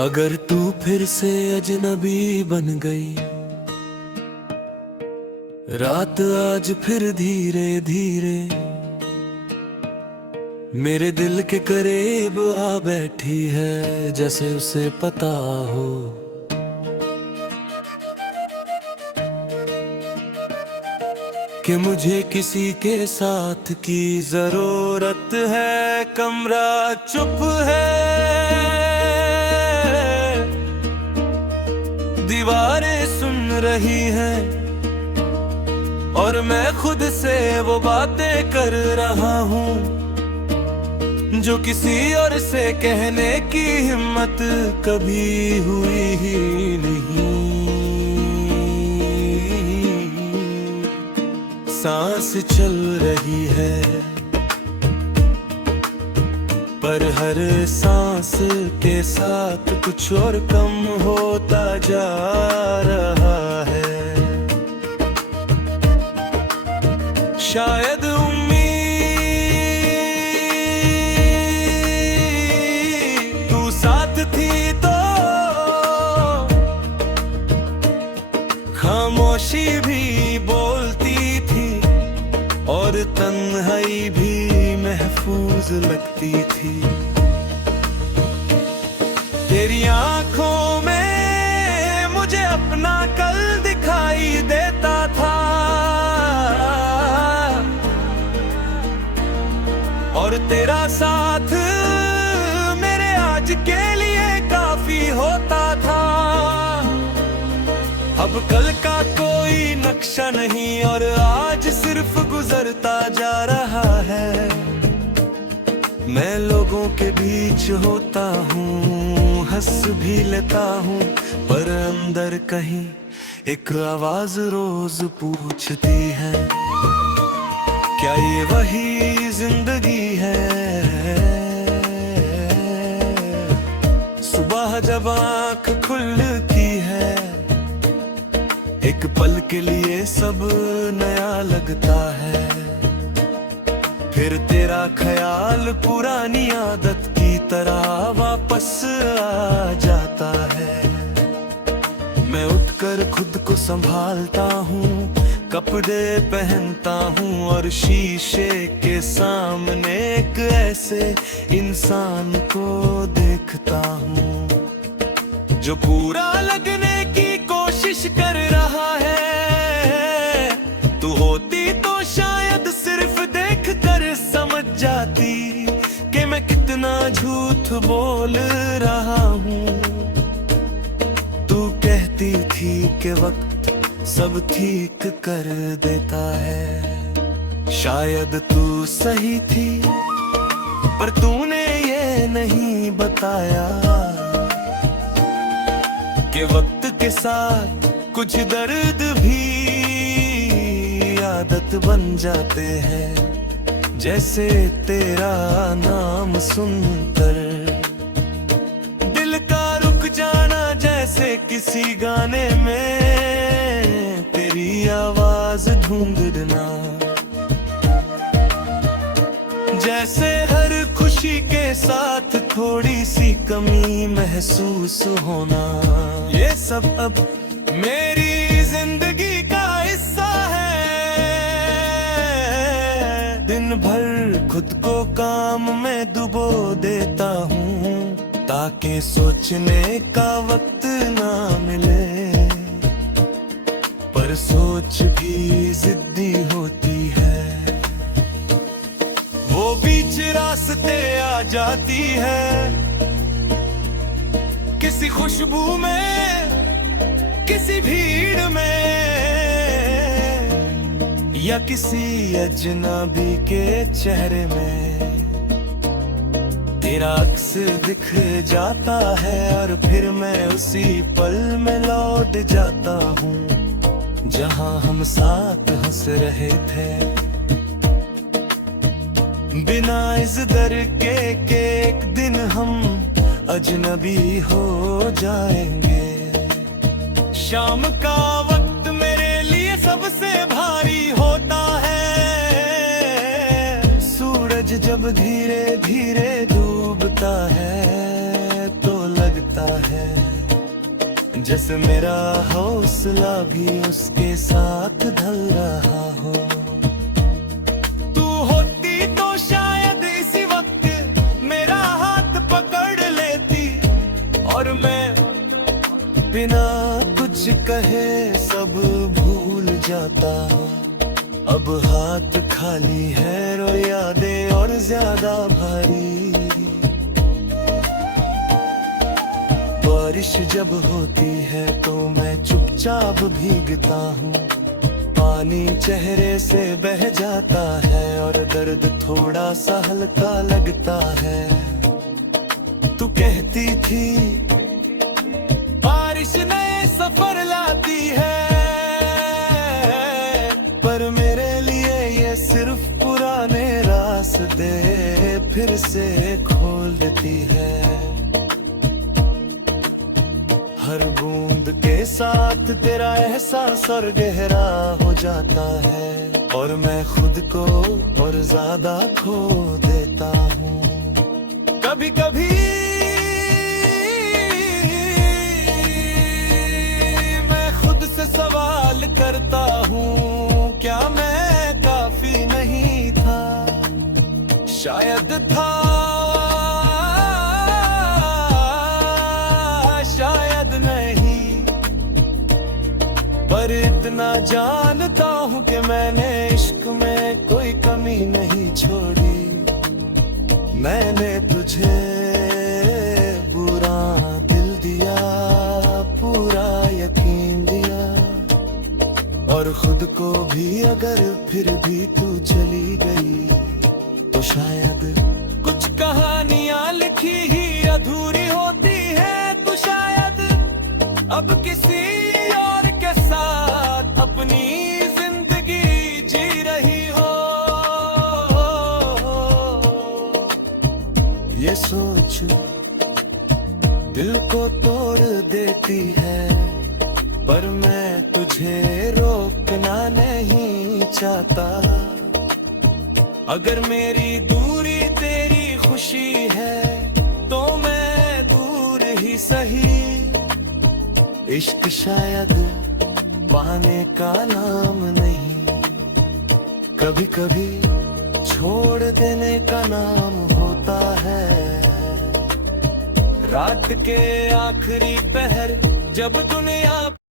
अगर तू फिर से अजनबी बन गई, रात आज फिर धीरे धीरे मेरे दिल के करीब आ बैठी है, जैसे उसे पता हो कि मुझे किसी के साथ की जरूरत है। कमरा चुप है, दीवारें सुन रही हैं और मैं खुद से वो बातें कर रहा हूँ जो किसी और से कहने की हिम्मत कभी हुई ही नहीं। सांस चल रही है पर हर सांस के साथ कुछ और कम होता जा रहा है। शायद उम्मीद तू साथ थी तो खामोशी भी बोलती थी और तन्हाई भी महफूज लगती थी। तेरी आंखों में मुझे अपना कल दिखाई देता था और तेरा साथ मेरे आज के लिए काफी होता था। अब कल का कोई नक्शा नहीं और आज सिर्फ गुजरता जा रहा है। मैं लोगों के बीच होता हूँ, हंस भी लेता हूँ, पर अंदर कहीं एक आवाज रोज पूछती है, क्या ये वही जिंदगी है? सुबह जब आँख खुलती है एक पल के लिए सब नया लगता है, फिर तेरा ख्याल पुरानी आदत की तरह वापस आ जाता है। मैं उठकर खुद को संभालता हूँ, कपड़े पहनता हूँ और शीशे के सामने एक ऐसे इंसान को देखता हूँ जो पूरा लगने की कोशिश कर रहा है। तू होती तो शायद सिर्फ देख कर समझ जाती कि मैं कितना झूठ बोल रहा हूँ। तू कहती थी कि वक्त सब ठीक कर देता है। शायद तू सही थी पर तूने ये नहीं बताया कि वक्त के साथ कुछ दर्द भी आदत बन जाते हैं। जैसे तेरा नाम सुनकर दिल का रुक जाना, जैसे किसी गाने में तेरी आवाज ढूंढना, जैसे हर खुशी के साथ थोड़ी सी कमी महसूस होना। ये सब अब मेरी जिंदगी का हिस्सा है। दिन भर खुद को काम में डुबो देता हूँ ताकि सोचने का वक्त ना मिले, पर सोच भी जिद्दी होती है। वो बीच रास्ते आ जाती है, किसी खुशबू में, किसी भीड़ में, या किसी अजनबी के चेहरे में। तेरा अक्स दिख जाता है और फिर मैं उसी पल में लौट जाता हूँ जहाँ हम साथ हंस रहे थे, बिना इस डर के एक दिन हम अजनबी हो जाएंगे। शाम का वक्त मेरे लिए सबसे भारी होता है। सूरज जब धीरे धीरे डूबता है तो लगता है, जैसे मेरा हौसला भी उसके साथ ढल रहा हो। तू होती तो शायद इसी वक्त मेरा हाथ पकड़ लेती, और मैं बिना कुछ कहे सब भूल जाता। अब हाथ खाली है रो यादें और ज्यादा भारी। बारिश जब होती है तो मैं चुपचाप भीगता हूँ, पानी चेहरे से बह जाता है और दर्द थोड़ा सा हल्का लगता है। तू कहती थी बारिश नए सफर लाती है, पर मेरे लिए ये सिर्फ पुराने रास्ते फिर से खोल देती है। हर बूंद के साथ तेरा एहसास और गहरा हो जाता है, और मैं खुद को और ज्यादा खो देता हूँ। कभी कभी मैं खुद से सवाल करता हूँ, क्या मैं काफी नहीं था? शायद था, शायद नहीं, पर इतना जानता हूँ कि मैंने इश्क में कोई कमी नहीं छोड़ी। मैंने तुझे बुरा दिल दिया, पूरा यकीन दिया, और खुद को भी अगर फिर भी तू चली गई तो शायद कुछ कहानियां लिखी ही अधूरी होती है। तो शायद अब किसी और के साथ अपनी जिंदगी जी रही हो। ये सोच दिल को तोड़ देती है, पर मैं तुझे रोकना नहीं चाहता। अगर मेरी दूरी तेरी खुशी है तो मैं दूर ही सही। इश्क शायद पाने का नाम नहीं, कभी कभी छोड़ देने का नाम होता है। रात के आखिरी पहर जब दुनिया